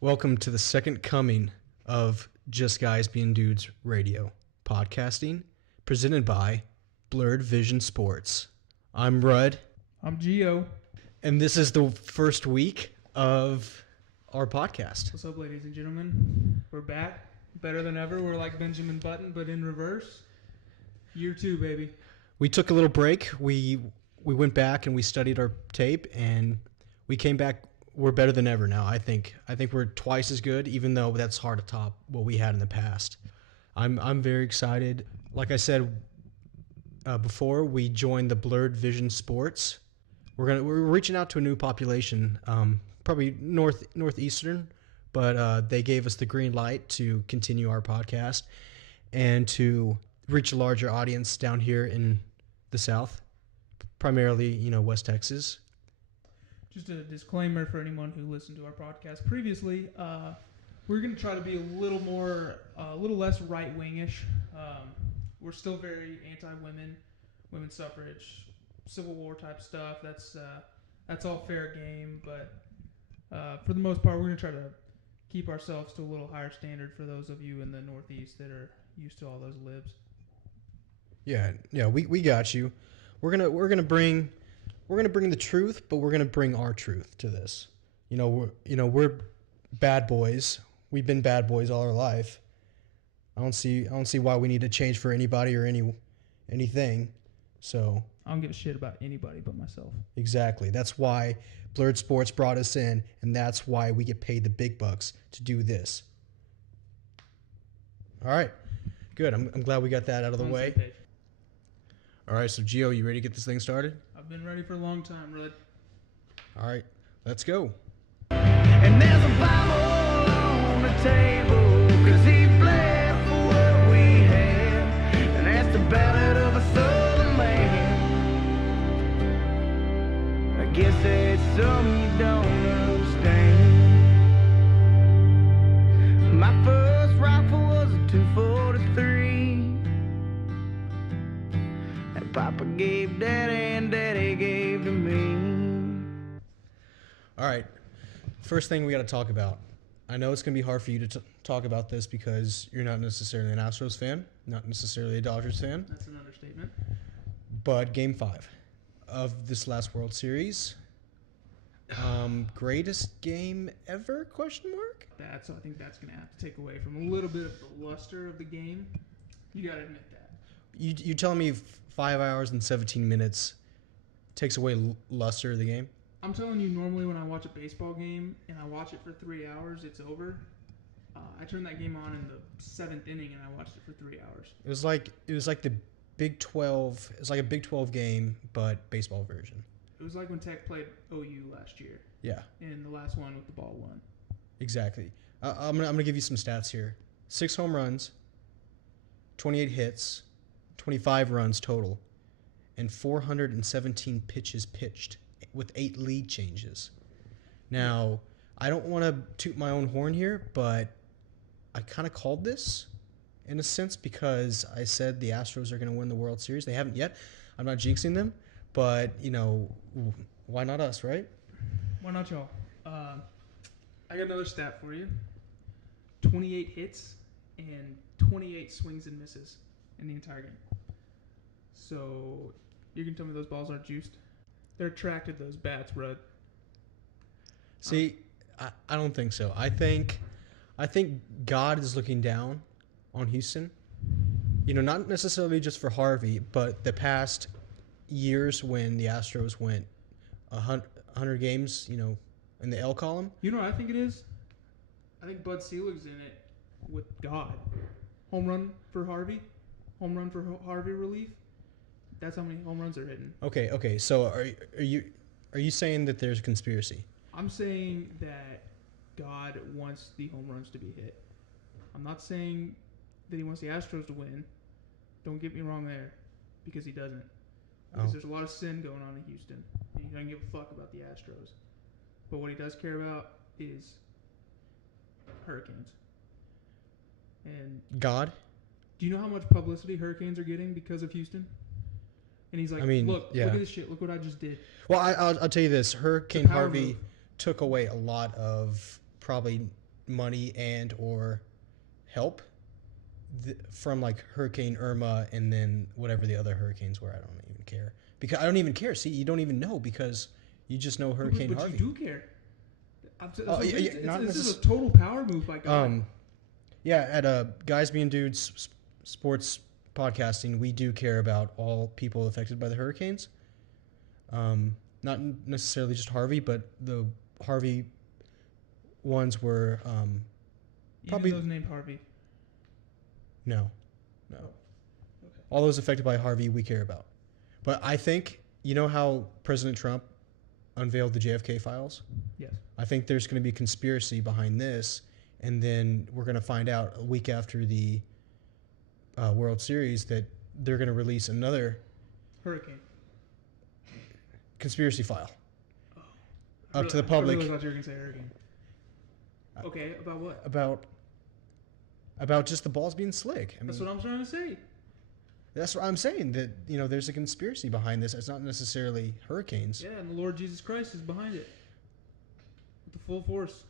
Welcome to the second coming of Just Guys Being Dudes Radio podcasting, presented by Blurred Vision Sports. I'm Rudd, I'm Gio. and this is the first week of our podcast. What's up, ladies and gentlemen? We're back. Better than ever. We're like Benjamin Button, but in reverse. Year 2, baby. We took a little break. We went back and we studied our tape, and we came back. We're better than ever now. I think we're twice as good, even though that's hard to top what we had in the past. I'm very excited. Like I said before, we joined the Blurred Vision Sports. We're reaching out to a new population, probably northeastern, but they gave us the green light to continue our podcast and to reach a larger audience down here in the South, primarily West Texas. Just a disclaimer for anyone who listened to our podcast previously. We're going to try to be a little less right-wingish. We're still very anti-women, women's suffrage, Civil War type stuff. That's all fair game, but for the most part, we're going to try to keep ourselves to a little higher standard for those of you in the Northeast that are used to all those libs. Yeah, we got you. We're gonna bring the truth, but we're gonna bring our truth to this. We're bad boys. We've been bad boys all our life. I don't see why we need to change for anybody or anything. So I don't give a shit about anybody but myself. Exactly. That's why Blurred Sports brought us in, and that's why we get paid the big bucks to do this. All right, good. I'm glad we got that out of the way. All right, so Gio, you ready to get this thing started? I've been ready for a long time, Rudd. All right, let's go. And there's a Bible on the table, 'cause he bled for what we had. And that's the ballad of a southern man. I guess that's something you don't understand. My first rifle was a 243 that Papa gave Daddy and Daddy gave to me. All right, first thing we got to talk about. I know it's going to be hard for you to talk about this because you're not necessarily an Astros fan, not necessarily a Dodgers fan. That's an understatement. But Game 5 of this last World Series, greatest game ever? ? I think that's going to have to take away from a little bit of the luster of the game. You got to admit that. You telling me 5 hours and 17 minutes takes away luster of the game? I'm telling you, normally when I watch a baseball game and I watch it for 3 hours, it's over. I turned that game on in the 7th inning and I watched it for 3 hours. It was like the Big 12. It's like a Big 12 game, but baseball version. It was like when Tech played OU last year. Yeah. In the last one with the ball won. Exactly. I'm gonna give you some stats here. 6 home runs, 28 hits, 25 runs total, and 417 pitches pitched with 8 lead changes. Now, I don't want to toot my own horn here, but I kind of called this in a sense because I said the Astros are going to win the World Series. They haven't yet. I'm not jinxing them, but, why not us, right? Why not y'all? I got another stat for you. 28 hits and 28 swings and misses in the entire game. So, you can tell me those balls aren't juiced? They're attracted, those bats, Rudd. See, I don't think so. I think God is looking down on Houston. Not necessarily just for Harvey, but the past years when the Astros went 100 games, in the L column. You know what I think it is? I think Bud Selig's in it with God. Home run for Harvey. Home run for Harvey relief. That's how many home runs they're hitting. Okay. So are you saying that there's a conspiracy? I'm saying that God wants the home runs to be hit. I'm not saying that he wants the Astros to win. Don't get me wrong there, because he doesn't. Because there's a lot of sin going on in Houston. And he doesn't give a fuck about the Astros. But what he does care about is hurricanes. And God? do you know how much publicity hurricanes are getting because of Houston? And he's like, look at this shit. Look what I just did. Well, I'll tell you this. Hurricane Harvey took away a lot of probably money and or help from like Hurricane Irma and then whatever the other hurricanes were. I don't even care because I don't even care. See, you don't even know because you just know Hurricane but Harvey. you do care. This is a necess- total power move by God. Yeah, at Guys Being Dudes Sports Podcasting, we do care about all people affected by the hurricanes. Not necessarily just Harvey, but the Harvey ones were probably Even those named Harvey. no. Okay. All those affected by Harvey we care about. But I think, you know how President Trump unveiled the JFK files? Yes. I think there's going to be conspiracy behind this, and then we're going to find out a week after the World Series that they're going to release another Hurricane. conspiracy file I up to the I public really thought you were going to say hurricane. Okay, about what? about just the balls being slick. I mean, That's what I'm trying to say. that's what I'm saying, that there's a conspiracy behind this. It's not necessarily hurricanes. Yeah, and the Lord Jesus Christ is behind it. With the full force.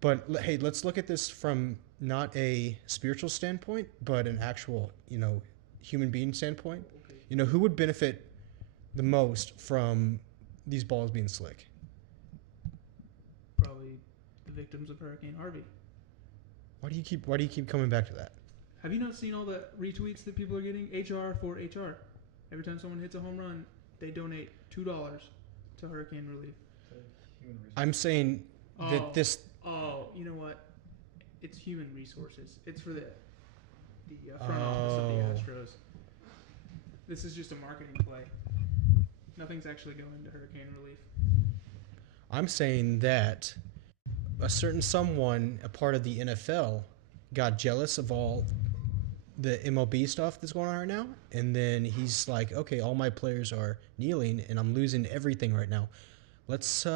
But hey, let's look at this from not a spiritual standpoint, but an actual, human being standpoint. Okay. Who would benefit the most from these balls being slick? Probably the victims of Hurricane Harvey. Why do you keep coming back to that? Have you not seen all the retweets that people are getting? HR for HR. Every time someone hits a home run, they donate $2 to hurricane relief. I'm saying that this. Oh, you know what? It's human resources. It's for the front office of the Astros. This is just a marketing play. Nothing's actually going to hurricane relief. I'm saying that a certain someone, a part of the NFL, got jealous of all the MLB stuff that's going on right now, and then he's like, okay, all my players are kneeling, and I'm losing everything right now. Let's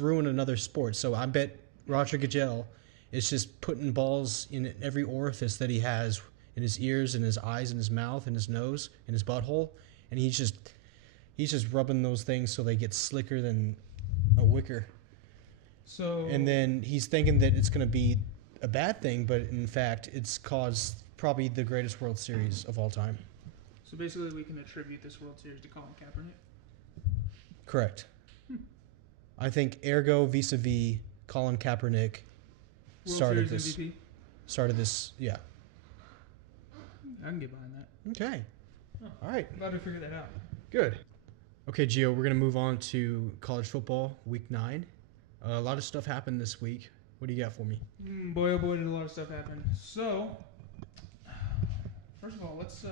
ruin another sport. So I bet Roger Goodell is just putting balls in every orifice that he has, in his ears, in his eyes, in his mouth, in his nose, in his butthole, and he's just rubbing those things so they get slicker than a wicker. So And then he's thinking that it's going to be a bad thing, but in fact, it's caused probably the greatest World Series of all time. So basically, we can attribute this World Series to Colin Kaepernick. Correct. I think ergo vis-a-vis Colin Kaepernick World started Series this. MVP. Started this, yeah. I can get behind that. Okay. Oh. All right. Glad we figured that out. Good. Okay, Gio, we're going to move on to college football, week 9. A lot of stuff happened this week. What do you got for me? Boy, oh boy, did a lot of stuff happen. So, first of all, let's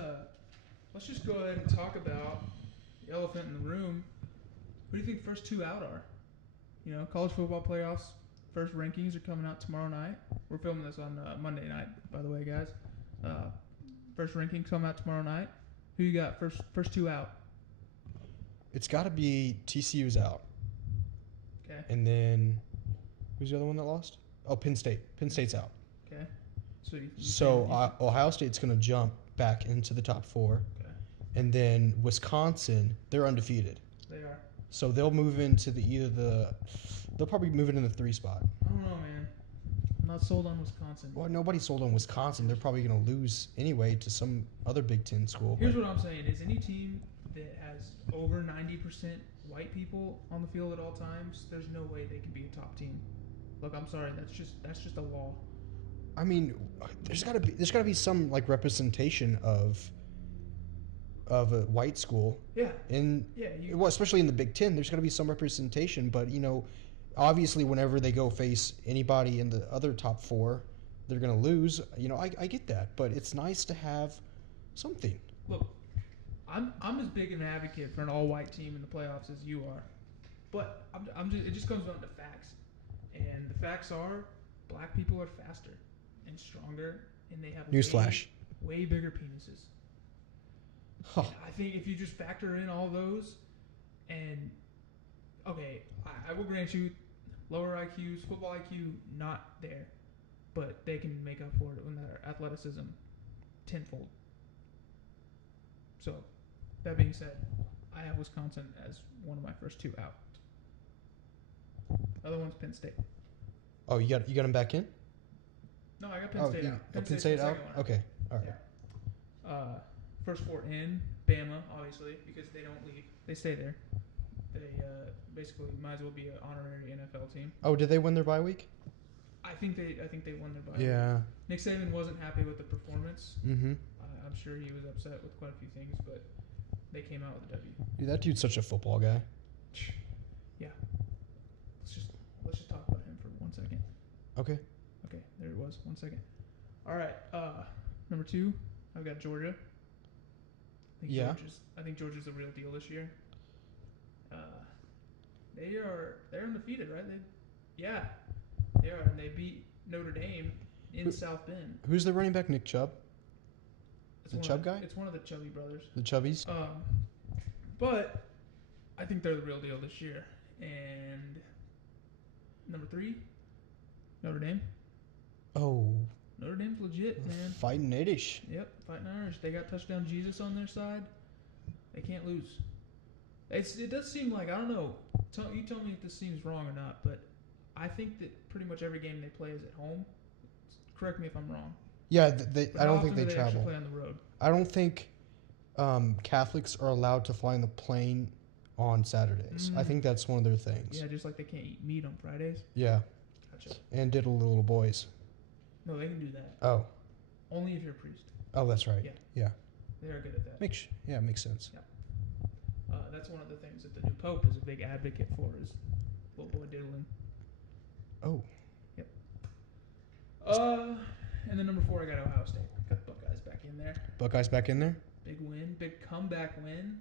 just go ahead and talk about the elephant in the room. Who do you think first two out are? College football playoffs. First rankings are coming out tomorrow night. We're filming this on Monday night, by the way, guys. First rankings come out tomorrow night. Who you got first two out? It's got to be TCU's out. Okay. And then, who's the other one that lost? Oh, Penn State. Penn State's out. Okay. So Ohio State's going to jump back into the top 4. Okay. And then Wisconsin, they're undefeated. They are. So they'll move into they'll probably move it in the 3 spot. I don't know, man. I'm not sold on Wisconsin. Well, nobody's sold on Wisconsin. They're probably going to lose anyway to some other Big Ten school. Here's what I'm saying: is any team that has over 90% white people on the field at all times, there's no way they can be a top team. Look, I'm sorry, that's just a law. I mean, there's got to be some like representation of a white school. Yeah. Well, especially in the Big Ten, there's got to be some representation. But obviously, whenever they go face anybody in the other top 4, they're going to lose. I get that, but it's nice to have something. Look, I'm as big an advocate for an all-white team in the playoffs as you are, but it just comes down to facts, and the facts are black people are faster and stronger, and they have Newsflash. way bigger penises. Huh. I think if you just factor in all those, and okay, I will grant you lower IQs, football IQ, not there, but they can make up for it when their athleticism tenfold. So, that being said, I have Wisconsin as one of my first two out. Other one's Penn State. Oh, you got him back in? No, I got Penn Oh, State you, out. Penn State's State the out. second winner. Okay, all right. Yeah. First four in Bama, obviously, because they don't leave. They stay there. They basically might as well be an honorary NFL team. Oh, did they win their bye week? I think they won their bye. Yeah. Nick Saban wasn't happy with the performance. Mm-hmm. I'm sure he was upset with quite a few things, but they came out with a W. Dude, that dude's such a football guy. Yeah. Let's just talk about him for 1 second. Okay. Okay, there it was. 1 second. All right. Number 2, I've got Georgia. Yeah. I think Georgia's the real deal this year. They're undefeated, right? They are, and they beat Notre Dame in South Bend. Who's the running back? Nick Chubb? It's The one Chubb of, guy? It's one of the Chubby brothers. The Chubbies? But I think they're the real deal this year. And number 3, Notre Dame. Oh, Notre Dame's legit, man. fighting Natish. Yep, fighting Irish. They got touchdown Jesus on their side. They can't lose. It does seem like, I don't know. You tell me if this seems wrong or not, but I think that pretty much every game they play is at home. Correct me if I'm wrong. Yeah, But I how don't often think they do actually travel. play on the road? I don't think Catholics are allowed to fly in the plane on Saturdays. I think that's one of their things. Yeah, just like they can't eat meat on Fridays. Yeah, Gotcha. and diddle little boys. No, they can do that. Oh, Only if you're a priest. oh, that's right. Yeah. Yeah, They are good at that. makes sense. That's one of the things that the new pope is a big advocate for is little boy diddling. Oh, And then number 4, I got Ohio State. Got the Buckeyes back in there. Buckeyes back in there. Big win, big comeback win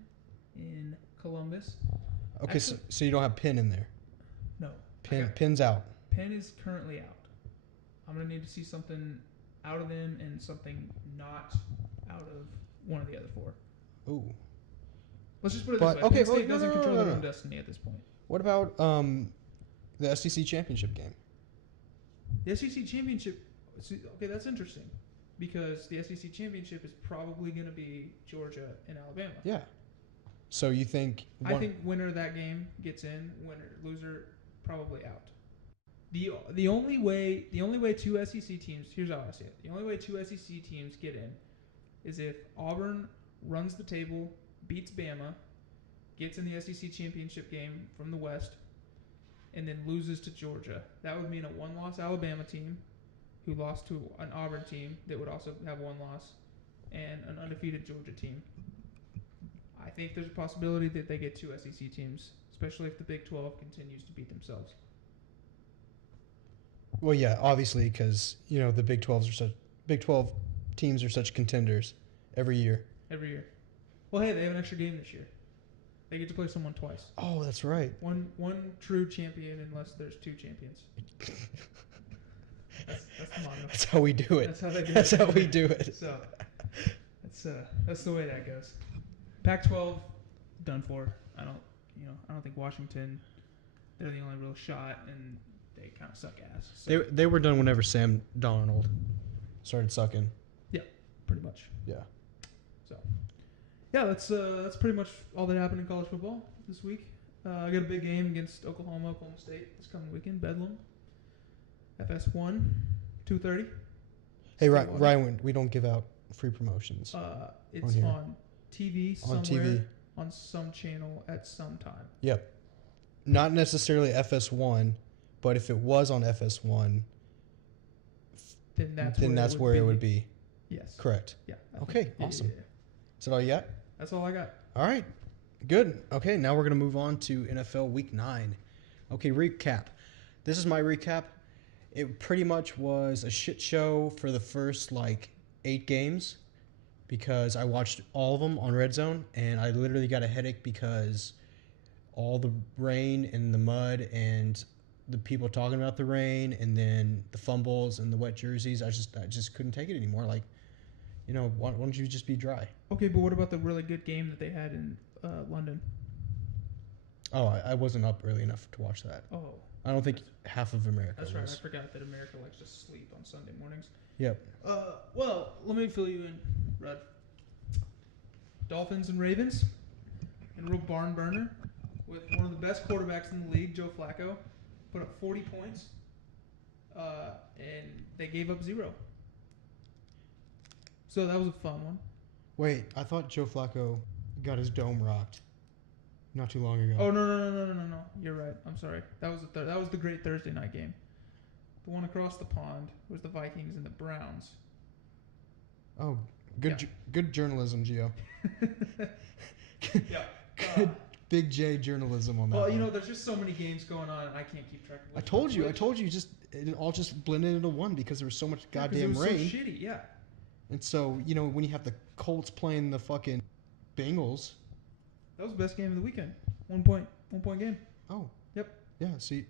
in Columbus. Okay, Actually- so you don't have Penn in there. No, Penn's out. Penn is currently out. I'm gonna need to see something out of them and something not out of one of the other 4. Ooh. Let's just put it But- this way. okay, Penn State well, no, doesn't no, control no, their no. own destiny at this point. What about the SEC championship game? The SEC championship. Okay, that's interesting because the SEC championship is probably going to be Georgia and Alabama. Yeah. So you think? I think winner of that game gets in. Loser probably out. The only way 2 SEC teams, here's how I see it. The only way 2 SEC teams get in is if Auburn runs the table, beats Bama, gets in the SEC championship game from the West, and then loses to Georgia. That would mean a 1-loss Alabama team who lost to an Auburn team that would also have 1 loss, and an undefeated Georgia team. I think there's a possibility that they get 2 SEC teams, especially if the Big 12 continues to beat themselves. Well, yeah, obviously, because the Big 12 teams are such contenders every year. Every year. Well, hey, they have an extra game this year. They get to play someone twice. Oh, that's right. One true champion unless there's 2 champions. That's the motto. That's how we do it. That's how they do That's it. how we do it. So that's the way that goes. Pac-12 done for. I don't think Washington. They're the only real shot, and they kind of suck ass. So, They were done whenever Sam Darnold started sucking. pretty much. Yeah. So, yeah, that's pretty much all that happened in college football this week. I got a big game against Oklahoma State this coming weekend. Bedlam. FS1, 2:30. Hey, Stillwater. Ryan, we don't give out free promotions. It's here. on TV somewhere. On TV. On some channel at some time. Yep. Not necessarily FS1, but if it was on FS1, Then that's where it would be. Yes. Correct. Yeah. Okay, awesome. Is that all you got? That's all I got. All right. Good. Okay, now we're going to move on to NFL Week 9. Okay, recap. This is my recap. It pretty much was a shit show for the first, 8 games because I watched all of them on Red Zone, and I literally got a headache because all the rain and the mud and the people talking about the rain and then the fumbles and the wet jerseys, I just couldn't take it anymore. Why don't you just be dry? Okay, but what about the really good game that they had in London? Oh, I wasn't up early enough to watch that. Oh, I don't think half of America that's was. right. I forgot that America likes to sleep on Sunday mornings. Yep. Well, let me fill you in, Rudd. Dolphins and Ravens, and a real barn burner with one of the best quarterbacks in the league, Joe Flacco, put up 40 points, and They gave up 0. So that was a fun one. Wait, I thought Joe Flacco got his dome rocked not too long ago. Oh no! You're right. I'm sorry. That was that was the great Thursday night game. The one across the pond was the Vikings and the Browns. Oh, good journalism, Gio. Yeah. Good big J journalism on that. Well, one. you know, there's just so many games going on, and I can't keep track of. I told you, just it all just blended into one because there was so much goddamn it was rain. So shitty, yeah. And so, you know, when you have the Colts playing the fucking Bengals. That was the best game of the weekend. 1 point game. Oh. Yep. Yeah, see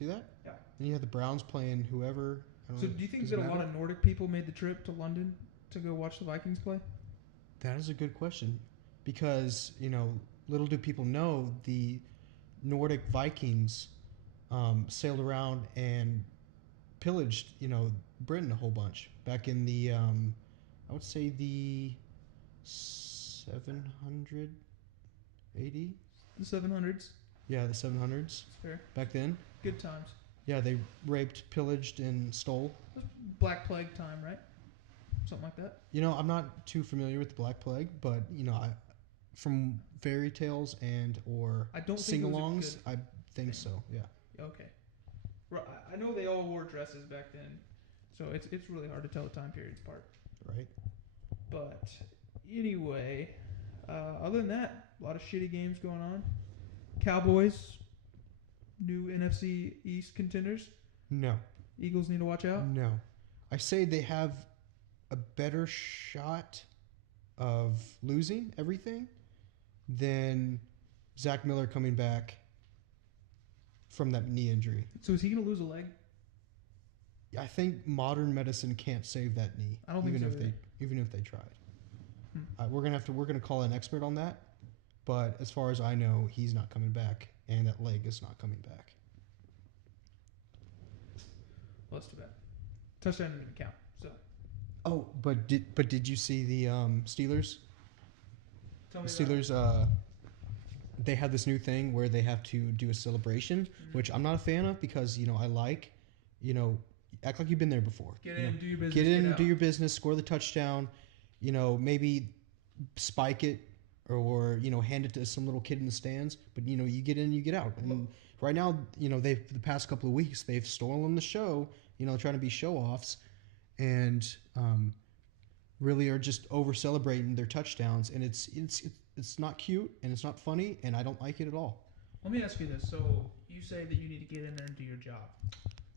that? Yeah. And you have the Browns playing whoever. I don't So know, do you think does that it a lot matter? of Nordic people made the trip to London to go watch the Vikings play? That is a good question. Because, you know, little do people know the Nordic Vikings sailed around and pillaged, you know, Britain a whole bunch back in the, I would say the 700 AD? The 700s. Yeah, the 700s It's fair. back then. Good times. Yeah, they raped, pillaged, and stole. It was Black Plague time, right? Something like that. You know, I'm not too familiar with the Black Plague, but, you know, from fairy tales and or I don't think it was a sing-alongs, good I think thing. so, yeah. Okay. I know they all wore dresses back then, so it's really hard to tell the time periods apart. Right? But anyway, other than that, a lot of shitty games going on. Cowboys, new NFC East contenders. No. Eagles need to watch out. No. I say they have a better shot of losing everything than Zach Miller coming back from that knee injury. So is he going to lose a leg? I think modern medicine can't save that knee. I don't think so either. Even if they tried. We're gonna call an expert on that. But as far as I know, he's not coming back, and that leg is not coming back. Well, that's too bad. Touchdown didn't even count. So Oh, but did you see the Steelers? tell The me about it. Steelers, they had this new thing where they have to do a celebration, which I'm not a fan of because, you know, I like, you know, act like you've been there before. Get you know, in, do your business. get in, out. do your business, score the touchdown, you know, maybe spike it or, you know, hand it to some little kid in the stands. But, you know, you get in, you get out. And right now, you know, the past couple of weeks, they've stolen the show, you know, trying to be show-offs and really are just over-celebrating their touchdowns. And it's not cute and it's not funny, and I don't like it at all. Let me ask you this. So you say that you need to get in there and do your job.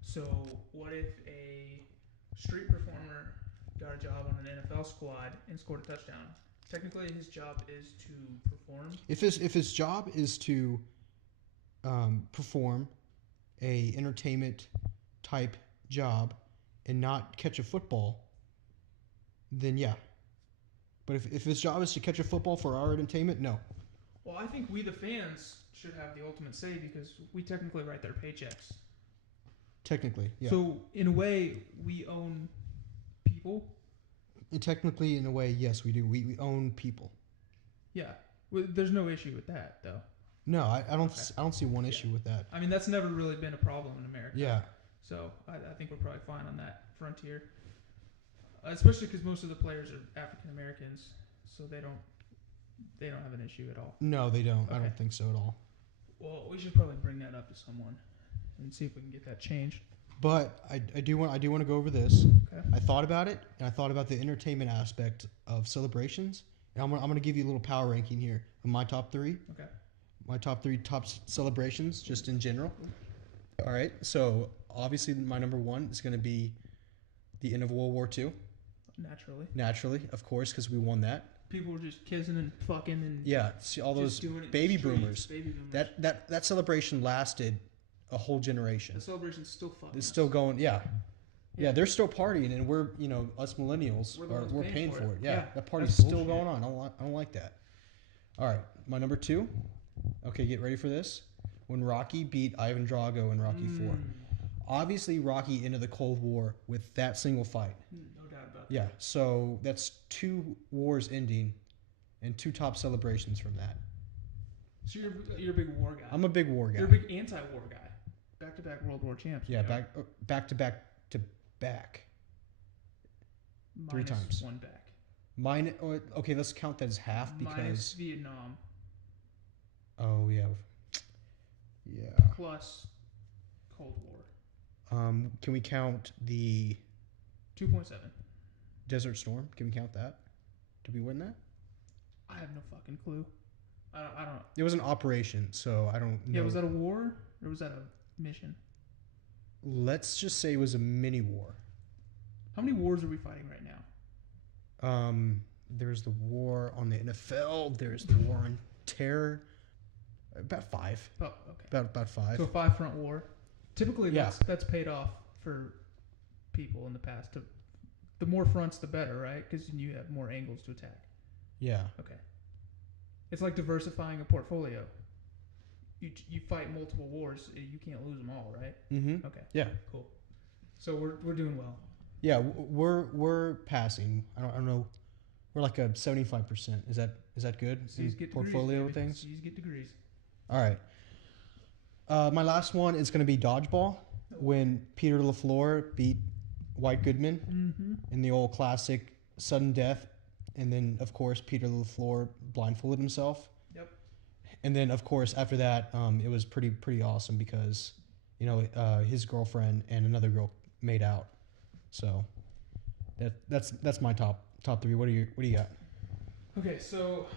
So what if a street performer got a job on an NFL squad and scored a touchdown? Technically, his job is to perform. If his job is to perform a entertainment type job and not catch a football, then yeah. But if his job is to catch a football for our entertainment, no. Well, I think we, the fans, should have the ultimate say because we technically write their paychecks. Technically, yeah. So, in a way, we own people. And technically, in a way, yes, we do. We own people. Yeah. Well, there's no issue with that, though. No, I don't. Okay. I don't see one issue with that. I mean, that's never really been a problem in America. Yeah. So, I think we're probably fine on that frontier. Especially because most of the players are African Americans, so they don't have an issue at all. No, they don't. I Okay. don't think so at all. Well, we should probably bring that up to someone and see if we can get that changed. But I do want to go over this. Okay. I thought about it, and I thought about the entertainment aspect of celebrations. And I'm gonna give you a little power ranking here of my top 3. Okay. My top 3 celebrations, just in general. All right. So obviously, my number 1 is gonna be the end of World War II. Naturally. Naturally, of course, because we won that. People were just kissing and fucking and Yeah. See all those just doing it in the baby streets, boomers. Baby boomers. That celebration lasted a whole generation. The celebration's still fucking. It's us. still going. Yeah, they're still partying, and we're, you know, us millennials We're the ones we're paying paying for for it. it. Yeah, Yeah, that party's that's still bullshit. going on. I don't like that. All right, my number 2. Okay, get ready for this. When Rocky beat Ivan Drago in Rocky 4. Obviously, Rocky ended the Cold War with that single fight. No doubt about that. Yeah, so that's 2 wars ending, and 2 top celebrations from that. So you're a big war guy. I'm a big war guy. You're a big anti-war guy. Back-to-back World War champs. Yeah, you know? back to back. Minus times. 1 back. Mine. Okay, let's count that as half Minus because. Vietnam Oh yeah. Yeah. plus Cold War. Can we count the 2.7. Desert Storm? Can we count that? Did we win that? I have no fucking clue. I don't know. It was an operation, so I don't know. Yeah, was that a war or was that a mission? Let's just say it was a mini war. How many wars are we fighting right now? There's the war on the NFL. There's the war on terror. About 5. Oh, okay. About 5. So a 5-front war. Typically, Yeah. that's paid off for people in the past. The more fronts, the better, right? Because you have more angles to attack. Yeah. Okay. It's like diversifying a portfolio. You fight multiple wars, you can't lose them all, right? Mm-hmm. Okay. Yeah. Cool. So we're doing well. Yeah. We're passing. I don't know. We're like a 75%. Is that good? C's in get portfolio degrees, baby. things. C's get degrees. All right. My last one is going to be dodgeball. When Peter LaFleur beat White Goodman Mm-hmm. in the old classic sudden death, and then of course Peter LaFleur blindfolded himself. Yep. And then of course after that, it was pretty awesome because his girlfriend and another girl made out. So that's my top 3. What do you got? Okay, so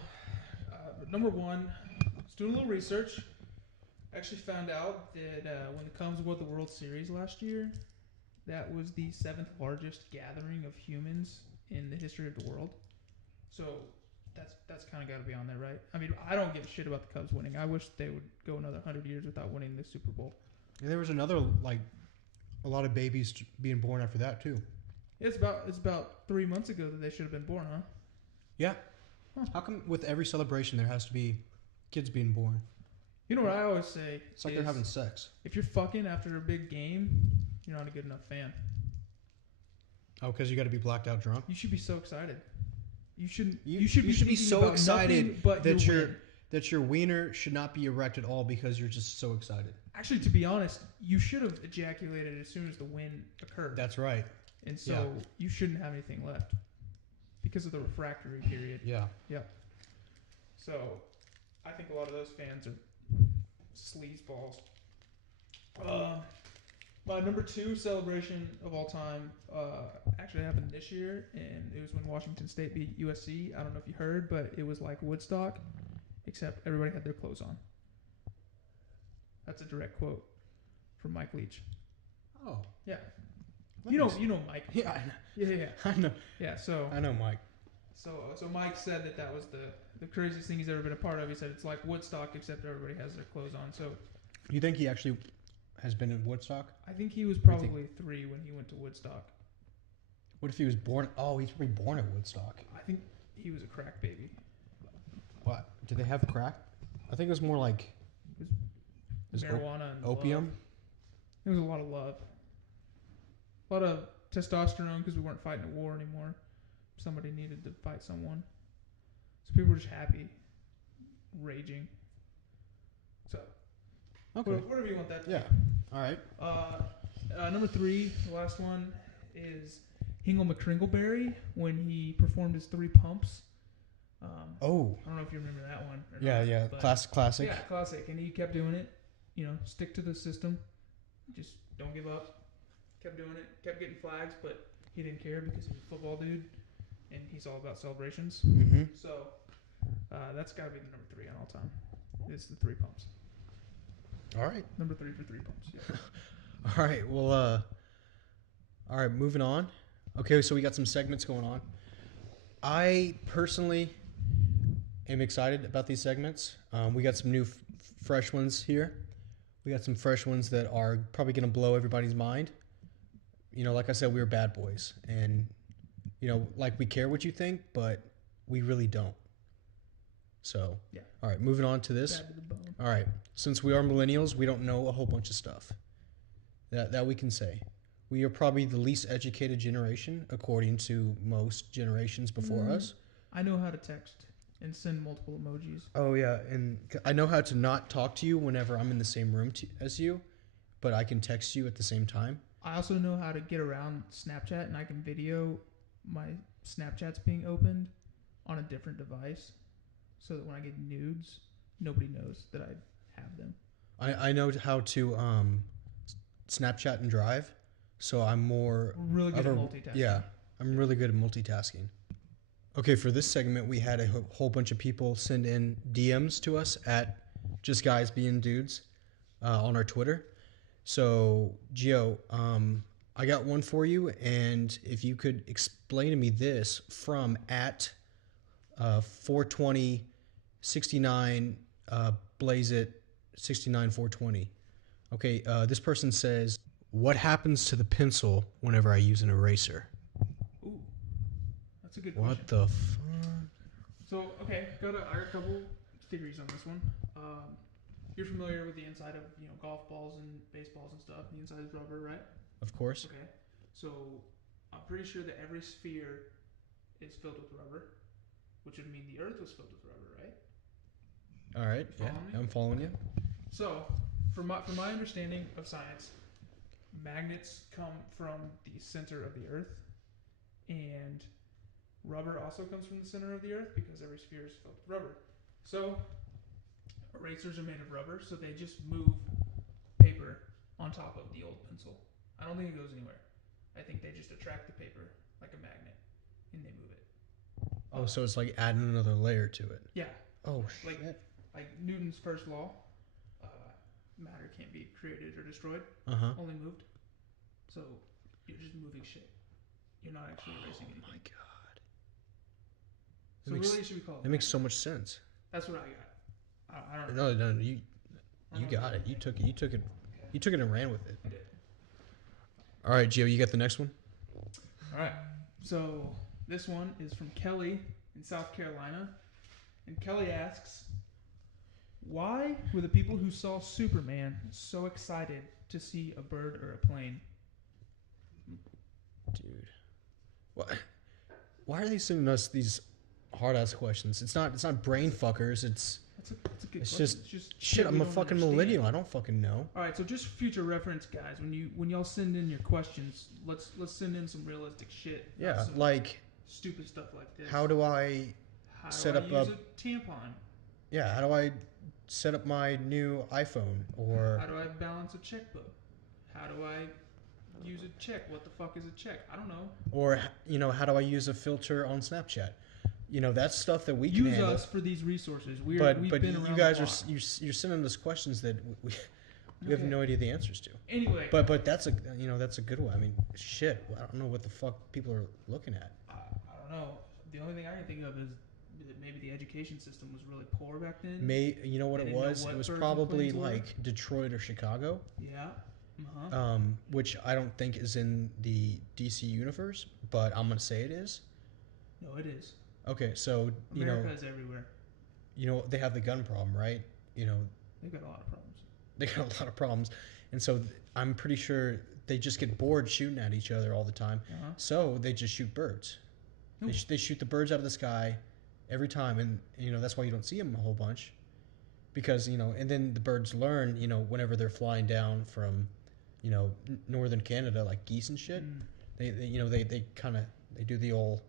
number 1, I was doing a little research. Actually found out that when the Cubs won the World Series last year, that was the 7th largest gathering of humans in the history of the world. So that's kind of got to be on there, right? I mean, I don't give a shit about the Cubs winning. I wish they would go another 100 years without winning the Super Bowl. And there was another a lot of babies being born after that too. It's about 3 months ago that they should have been born, huh? Yeah. Huh. How come with every celebration there has to be kids being born? You know what I always say? It's like they're having sex. If you're fucking after a big game, you're not a good enough fan. Oh, because you got to be blacked out drunk. You should be so excited. You should You should be speaking so about excited nothing but that your your win. that your wiener should not be erect at all because you're just so excited. Actually, to be honest, you should have ejaculated as soon as the win occurred. That's right. And so yeah. you shouldn't have anything left because of the refractory period. Yeah. So I think a lot of those fans are sleazeballs. My number 2 celebration of all time actually happened this year, and it was when Washington State beat USC. I don't know if you heard, but it was like Woodstock, except everybody had their clothes on. That's a direct quote from Mike Leach. Oh. Yeah. Nice. You know Mike. Yeah, I know. Yeah. I know. Yeah, so I know, Mike. so Mike said that was the craziest thing he's ever been a part of. He said it's like Woodstock, except everybody has their clothes on. So You think he actually has been in Woodstock? I think he was do you think? probably 3 when he went to Woodstock. What if he was born? Oh, he's probably born at Woodstock. I think he was a crack baby. What? Did they have crack? I think it was more like It is Marijuana and opium. love. There was a lot of love. A lot of testosterone because we weren't fighting a war anymore. Somebody needed to fight someone. So people were just happy, raging. So, Okay. whatever you want that to Yeah. be. All right. Number 3, the last one, is Hingle McCringleberry when he performed his 3 pumps. Oh. I don't know if you remember that one. Or Yeah. not, Yeah. but- Classic. Yeah, classic. And he kept doing it. Stick to the system. Just don't give up. Kept doing it. Kept getting flags, but he didn't care because he's a football dude, and he's all about celebrations. Mm-hmm. So that's got to be the number 3 on all time. It's the 3 pumps. All right. Number 3 for 3 pumps. Yeah. All right. Well. All right. Moving on. Okay. So we got some segments going on. I personally am excited about these segments. We got some new fresh ones here. We got some fresh ones that are probably going to blow everybody's mind. Like I said, we're bad boys, and like we care what you think, but we really don't. So, Yeah. All right, moving on to this. Bad to the bone. All right, since we are millennials, we don't know a whole bunch of stuff. That we can say. We are probably the least educated generation, according to most generations before us. I know how to text and send multiple emojis. Oh yeah, and I know how to not talk to you whenever I'm in the same room as you, but I can text you at the same time. I also know how to get around Snapchat, and I can video my Snapchats being opened on a different device, so that when I get nudes, nobody knows that I have them. I know how to Snapchat and drive, so I'm more Really good of at a- multitasking. Yeah, I'm really good at multitasking. Okay, for this segment, we had a whole bunch of people send in DMs to us at Just Guys Being Dudes on our Twitter. So, Gio, I got one for you, and if you could explain to me this from at 420 69 Blaze It 69 420. Okay, this person says, what happens to the pencil whenever I use an eraser? Ooh, that's a good question. What the fuck? So, okay, I got a couple theories on this one. You're familiar with the inside of golf balls and baseballs and stuff. The inside is rubber, right? Of course. Okay. So I'm pretty sure that every sphere is filled with rubber, which would mean the Earth was filled with rubber, right? All right. You Yeah, following me? I'm following you. So, from my understanding of science, magnets come from the center of the Earth, and rubber also comes from the center of the Earth because every sphere is filled with rubber. So, erasers are made of rubber, so they just move paper on top of the old pencil. I don't think it goes anywhere. I think they just attract the paper like a magnet, and they move it. Oh, so it's like adding another layer to it. Yeah, Oh, like shit. like Newton's first law, matter can't be created or destroyed, Uh-huh. only moved. So you're just moving shit. You're not actually erasing Oh, anything. my God. So makes- really, it should be called. That makes so much sense. That's what I got. I don't know. No, you got it. You took it and ran with it. I did. All right, Gio, you got the next one? All right. So this one is from Kelly in South Carolina, and Kelly asks, "Why were the people who saw Superman so excited to see a bird or a plane?" Dude. Why are they sending us these hard ass questions? It's not brain fuckers, it's That's a good It's question. just It's shit, we I'm a don't fucking understand. millennial. I don't fucking know. All right, so just future reference, guys. When y'all send in your questions, let's send in some realistic shit. not Yeah, some like stupid stuff like this. how do I How set do up I use a- a tampon? how do I set up my new iPhone or How do I balance a checkbook? How do I use a check? What the fuck is a check? I don't know. how do I use a filter on Snapchat? That's stuff that we can Use handle. us for these resources. We've But been around you guys the are block. you're sending us questions that we have Okay. no idea the answers to. Anyway, But that's a good one. I mean, shit. I don't know what the fuck people are looking at. I don't know. The only thing I can think of is that maybe the education system was really poor back then. You know what They it didn't know was? what It was birds and probably planes were? like Detroit or Chicago, Yeah. Uh-huh. which I don't think is in the DC universe, but I'm gonna say it is. No, it is. Okay, so America is everywhere. they have the gun problem, right? They've got a lot of problems. They got a lot of problems, and so I'm pretty sure they just get bored shooting at each other all the time. Uh-huh. So they just shoot birds. No. They shoot the birds out of the sky every time, and that's why you don't see them a whole bunch, because and then the birds learn whenever they're flying down from northern Canada, like geese and shit. Mm. They kind of do the old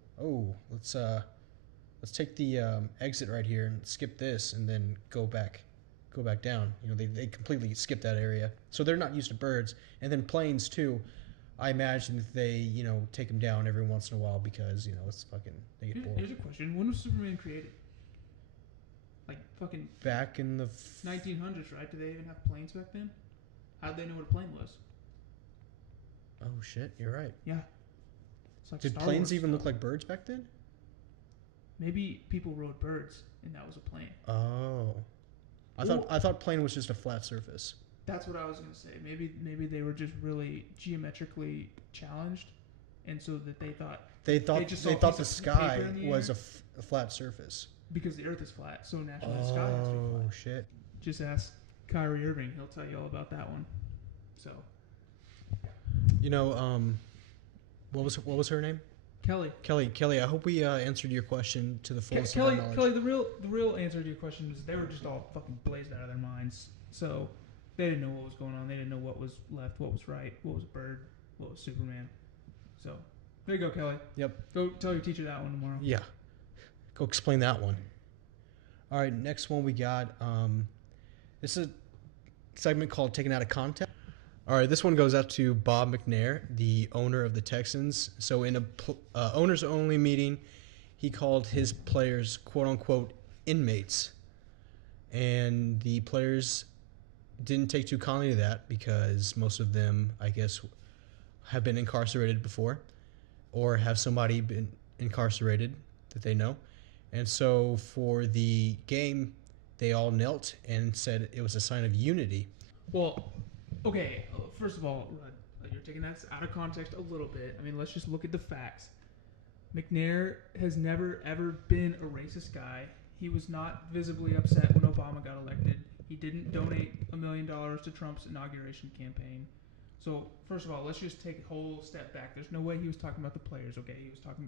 let's take the exit right here and skip this and then go back down. They completely skip that area, so they're not used to birds. And then planes too. I imagine that they take them down every once in a while because it's fucking they get bored. Here's a question: when was Superman created? Like fucking Back in the 1900s, right? Did they even have planes back then? How'd they know what a plane was? oh shit, you're right. Yeah. It's like Did Star planes Wars even stuff. look like birds back then? Maybe people rode birds and that was a plane. Oh, I thought plane was just a flat surface. That's what I was gonna say. Maybe they were just really geometrically challenged, and so that they thought They thought just saw a the piece of sky paper in the was air? a flat surface. because the Earth is flat, so naturally the sky has to be Oh flat. shit. Just ask Kyrie Irving; he'll tell you all about that one. So What was her name? Kelly. Kelly, I hope we answered your question to the fullest of our Kelly, knowledge. Kelly, the real answer to your question is they were just all fucking blazed out of their minds. So they didn't know what was going on. They didn't know what was left, what was right, what was a bird. what was Superman. So there you go, Kelly. Yep. Go tell your teacher that one tomorrow. Yeah. Go explain that one. All right, next one we got. This is a segment called Taken Out of Context. All right, this one goes out to Bob McNair, the owner of the Texans. So in a owners only meeting, he called his players quote unquote inmates, and the players didn't take too kindly to that because most of them, I guess, have been incarcerated before or have somebody been incarcerated that they know. And so for the game, they all knelt and said it was a sign of unity. Well, okay, first of all, you're taking that out of context a little bit. I mean, let's just look at the facts. McNair has never, ever been a racist guy. He was not visibly upset when Obama got elected. He didn't donate $1 million to Trump's inauguration campaign. So, first of all, let's just take a whole step back. There's no way he was talking about the players, okay?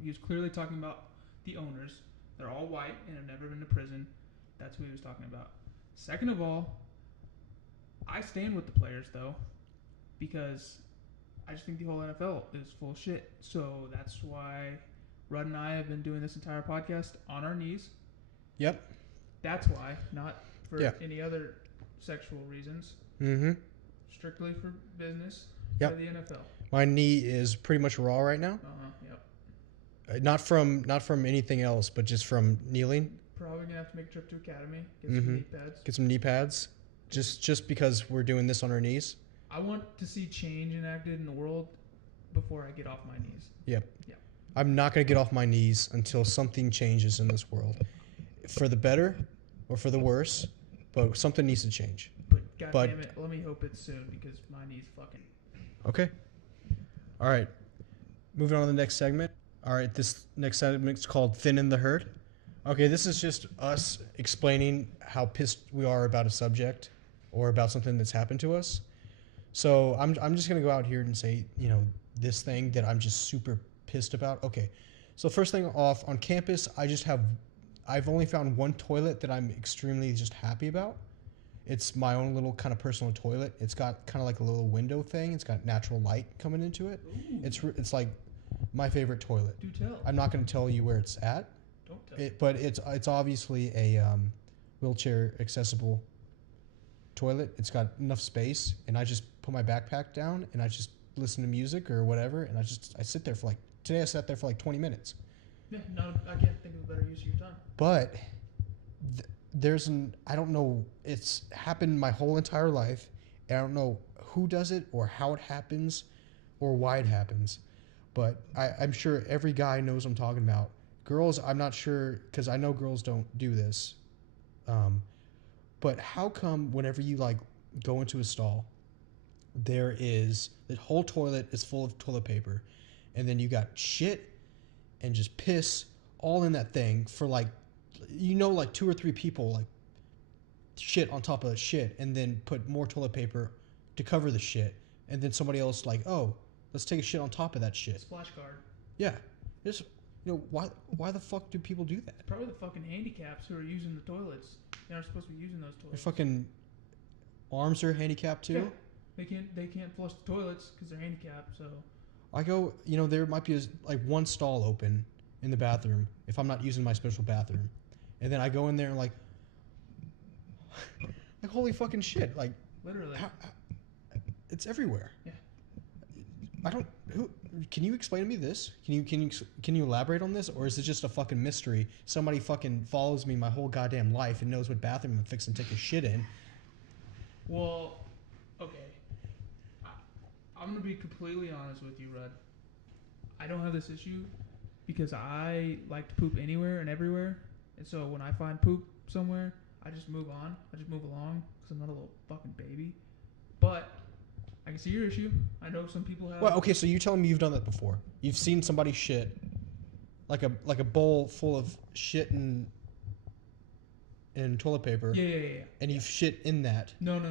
He was clearly talking about the owners. They're all white and have never been to prison. That's who he was talking about. Second of all, I stand with the players, though, because I just think the whole NFL is full of shit. So that's why Rudd and I have been doing this entire podcast on our knees. Yep. That's why, not for any other sexual reasons. Mm-hmm. Strictly for business. Yep. For the NFL. My knee is pretty much raw right now. Yep. Not from anything else, but just from kneeling. Probably gonna have to make a trip to Academy, get Mm-hmm. some knee pads. Get some knee pads. Just because we're doing this on our knees. I want to see change enacted in the world before I get off my knees. Yep. Yeah. I'm not going to get off my knees until something changes in this world. For the better or for the worse, but something needs to change. But But- damn it, let me hope it's soon because my knees fucking. Okay. All right. Moving on to the next segment. All right, this next segment is called Thin in the Herd. Okay, this is just us explaining how pissed we are about a subject or about something that's happened to us. So I'm just going to go out here and say, this thing that I'm just super pissed about. Okay. So first thing off, on campus, I've only found one toilet that I'm extremely just happy about. It's my own little kind of personal toilet. It's got kind of like a little window thing. It's got natural light coming into it. Ooh. It's like my favorite toilet. Do tell. I'm not going to tell you where it's at, Don't tell. but it's obviously a wheelchair accessible toilet. It's got enough space, and I just put my backpack down and I just listen to music or whatever, and I sit there for today I sat there for like 20 minutes. Yeah, no, I can't think of a better use of your time. But I don't know, it's happened my whole entire life. And I don't know who does it or how it happens or why it happens. But I'm sure every guy knows what I'm talking about. Girls, I'm not sure, because I know girls don't do this. But how come whenever you go into a stall, the whole toilet is full of toilet paper, and then you got shit and just piss all in that thing for 2 or 3 people shit on top of the shit, and then put more toilet paper to cover the shit, and then somebody else oh, let's take a shit on top of that shit. Splash guard. Yeah, just why the fuck do people do that? Probably the fucking handicaps who are using the toilets. They aren't supposed to be using those Their toilets. fucking arms are handicapped too. Yeah. They can't flush the toilets because they're handicapped. So I go, there might be one stall open in the bathroom if I'm not using my special bathroom, and then I go in there and holy fucking shit, literally. it's everywhere. Yeah. Can you explain to me this? Can you elaborate on this, or is it just a fucking mystery? Somebody fucking follows me my whole goddamn life and knows what bathroom I'm fixing to take a shit in. Well, okay. I'm gonna be completely honest with you, Rudd. I don't have this issue because I like to poop anywhere and everywhere, and so when I find poop somewhere, I just move on. I just move along because I'm not a little fucking baby. But I can see your issue. I know some people have. Well, okay, so you're telling me you've done that before. You've seen somebody shit, like a bowl full of shit and toilet paper. Yeah. And you've shit in that. No.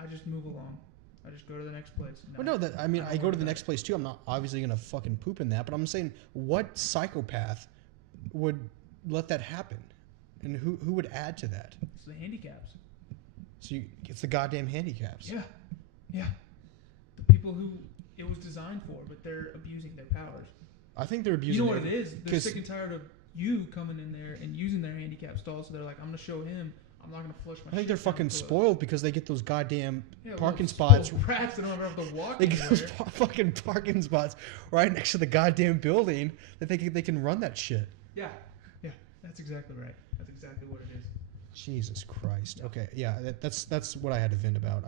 I just move along. I just go to the next place. Well, no, I go to the next place too. I'm not obviously gonna fucking poop in that, but I'm saying, what psychopath would let that happen, and who would add to that? It's the handicaps. So it's the goddamn handicaps. Yeah. The people who it was designed for, but they're abusing their powers. I think they're abusing. You know what it is? They're 'cause- sick and tired of you coming in there and using their handicap stalls. So they're like, I'm gonna show him. I'm not gonna flush my. I think shit they're down fucking the toilet." spoiled because they get those goddamn Yeah, parking little spots. spoiled Rats that don't ever have to walk They get those anywhere. fucking parking spots right next to the goddamn building that they can run that shit. Yeah, that's exactly right. That's exactly what it is. Jesus Christ. Okay, yeah, that's what I had to vent about.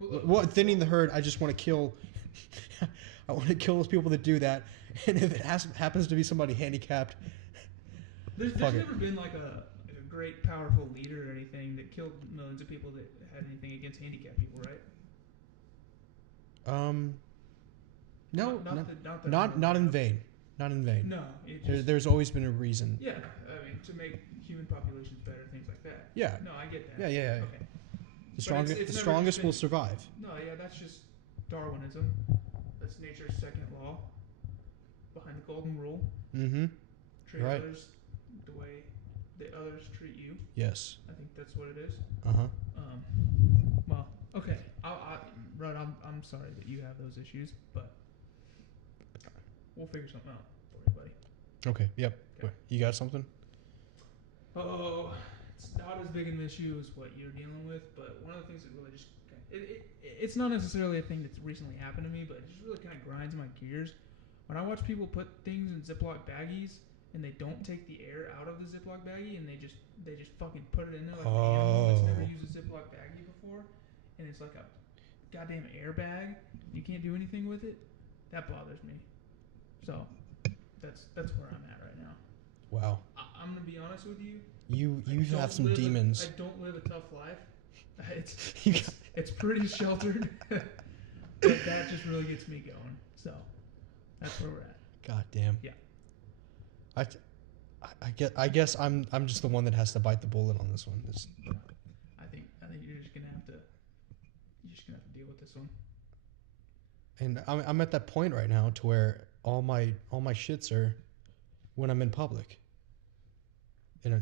Well, What thinning the herd? I just want to kill. I want to kill those people that do that, and if it happens to be somebody handicapped, There's Fuck it. never been like a great powerful leader or anything that killed millions of people that had anything against handicapped people, right? no, Not no, that- not that I'm not aware in of. vain, not in vain. No, it just There's always been a reason. yeah. I mean, to make human populations better, things like that. Yeah, No, I get that. yeah, yeah. yeah. Okay. The strongest, it's the never strongest just will been- survive. No, yeah, that's just Darwinism. That's nature's second law behind the golden rule. Mm-hmm. Treat Right. others the way the others treat you. Yes. I think that's what it is. Uh-huh. Well, okay. Rod, I'm sorry that you have those issues, but we'll figure something out for you, buddy. Okay. Yep. Okay. You got something? Oh, it's not as big an issue as what you're dealing with, but one of the things that really just it's not necessarily a thing that's recently happened to me, but it just really kind of grinds my gears. When I watch people put things in Ziploc baggies and they don't take the air out of the Ziploc baggie and they just fucking put it in there like an animal that's never Oh. used a Ziploc baggie before, and it's like a goddamn air bag. You can't do anything with it. That bothers me. So that's where I'm at right now. Wow. I'm gonna be honest with you. You I have don't some live demons. I don't live a tough life. You got- It's pretty sheltered, but that just really gets me going. So that's where we're at. God damn. Yeah. I guess I'm just the one that has to bite the bullet on this one. I think you're just gonna have to deal with this one. And I'm at that point right now to where all my shits are when I'm in public. And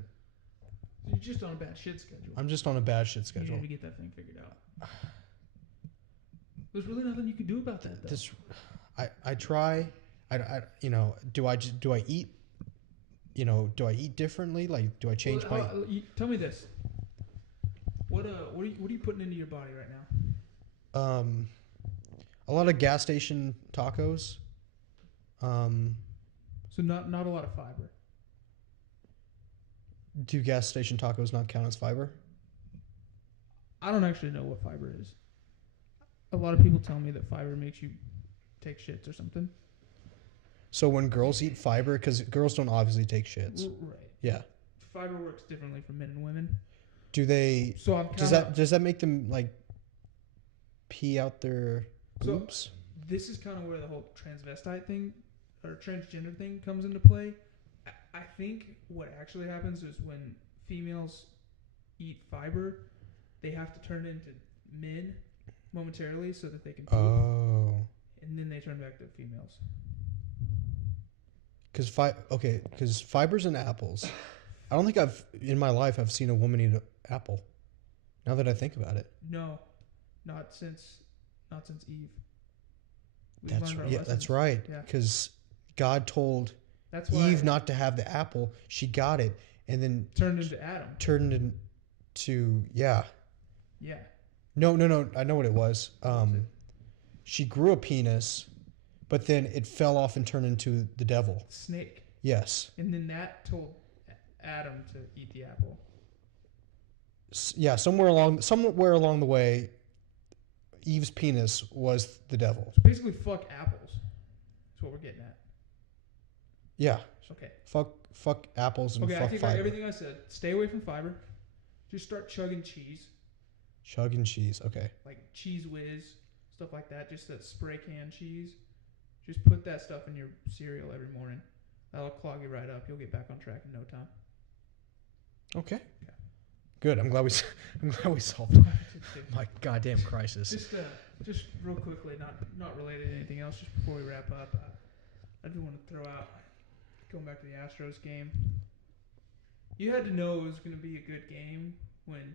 You're just on a bad shit schedule. I'm just on a bad shit You schedule. need to get that thing figured out. There's really nothing you can do about that, though. This, I try. Do I eat? Do I eat differently? Like, do I change my? Tell me this. What are you putting into your body right now? A lot of gas station tacos. So not a lot of fiber. Do gas station tacos not count as fiber? I don't actually know what fiber is. A lot of people tell me that fiber makes you take shits or something. So when girls eat fiber, because girls don't obviously take shits. Right. Yeah. Fiber works differently for men and women. Do they? So I'm Does that make them like pee out their So- boobs? This is kind of where the whole transvestite thing or transgender thing comes into play. I think what actually happens is when females eat fiber, they have to turn into men momentarily so that they can poop, Oh. and then they turn back to females. Because fibers in apples. I don't think in my life I've seen a woman eat an apple. Now that I think about it. No, not since Eve. We've learned our That's lessons. right. Yeah. Because God told That's why Eve not to have the apple. She got it and then turned into Adam. turned into Yeah. No. I know what it was. She grew a penis, but then it fell off and turned into the devil. Snake. Yes. And then that told Adam to eat the apple. Yeah. Somewhere along the way, Eve's penis was the devil. So basically, fuck apples. That's what we're getting at. Yeah. Okay. Fuck apples and Okay, I fuck take fiber. back everything I said. Stay away from fiber. Just start chugging cheese, Chug and cheese. Okay. like Cheese Whiz, stuff like that. Just that spray can cheese. Just put that stuff in your cereal every morning. That'll clog you right up. You'll get back on track in no time. Okay. Yeah. Good. I'm glad we solved my goddamn crisis. Just real quickly, not related to anything else. Just before we wrap up, I do want to throw out, going back to the Astros game. You had to know it was going to be a good game when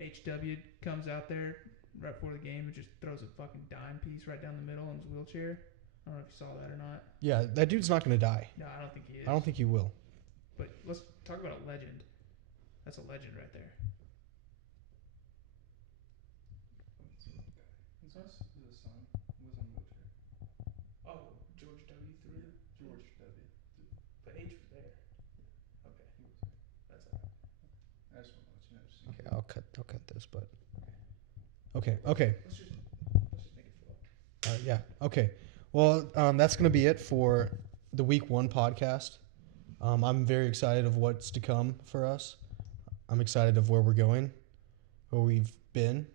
HW comes out there right before the game, who just throws a fucking dime piece right down the middle in his wheelchair. I don't know if you saw that or not. Yeah, that dude's not gonna die. No, I don't think he is. I don't think he will. But let's talk about a legend. That's a legend right there. His son was on wheelchair. Oh, George W. threw it. George W. But H was there. Okay, He was there. that's all right. I just want to let you know. Just in Okay, case. I'll cut this, but okay. Let's just make it flow. Yeah. Okay. Well, that's gonna be it for the week 1 podcast. I'm very excited of what's to come for us. I'm excited of where we're going, where we've been.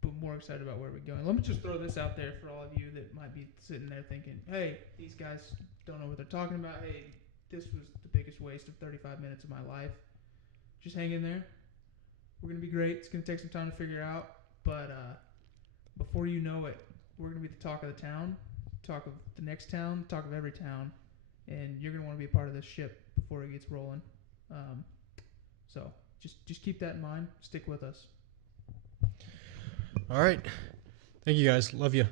But more excited about where we're going. Let me just throw this out there for all of you that might be sitting there thinking, hey, these guys don't know what they're talking about. Hey, this was the biggest waste of 35 minutes of my life. Just hang in there. We're going to be great. It's going to take some time to figure out. But before you know it, we're going to be the talk of the town, talk of the next town, talk of every town. And you're going to want to be a part of this ship before it gets rolling. So just keep that in mind. Stick with us. All right. Thank you guys. Love you.